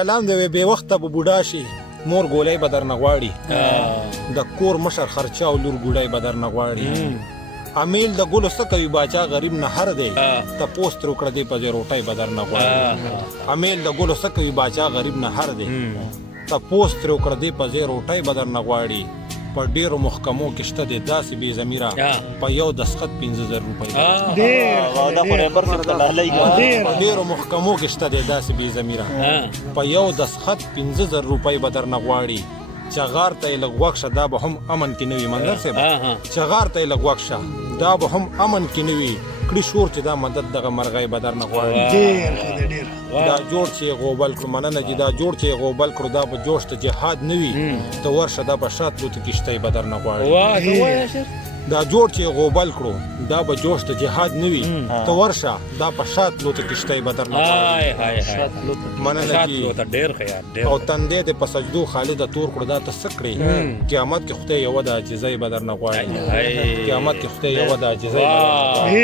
کلام دی بې وخته به بوډا شي مور ګولۍ به درنه غواړي د کور مشر خرچه او لور ګوډۍ به درنه غواړي امیل د ګلو څه کوي باچا غریب نه هر دی تپوس ترې وکړه دې په ځای روټۍ به درنه غواړي امیل د ګلو څه کوي باچا غریب نه هر دی تپوس ترې وکړه دې په ځای روټۍ به درنه غواړي په ډېرو محکمو کې شته دی داسې بې ضمیره په یو دستخط 15,000 روپۍ په ډېرو محکمو کې شته دی داسې بې ضمیره په یو دستخط 15,000 روپۍ به درنه غواړي چغار ته یې لږ غوږ شه دا به هم امن کې نه وي منظر صاحب چغار ته یې لږ غوږ شه دا به هم امن کې نه وي کړي شور چې دا مدد دغه مرغۍ به درنه غواړي دا جوړ چې یې غوبل کړو مننه چې دا جوړ چې یې غوبل کړو دا به جوش ته جهاد نه وي ته ورشه دا به شاتلو ته کشتۍ به درنه غواړي دا جوړ چې یې غوبل کړو دا به جوش ته جهاد نه وي ته ورشه دا په شاتلو ته کشتۍ به درنه غواړي مننه چې او تندې دې په سجدو خالده تور کړو دا ته څه کړې قیامت کې خدای یوه د عاجزۍ به درنه غواړي قیامت کې خدای یوه د عاجزۍ به درنه غواړي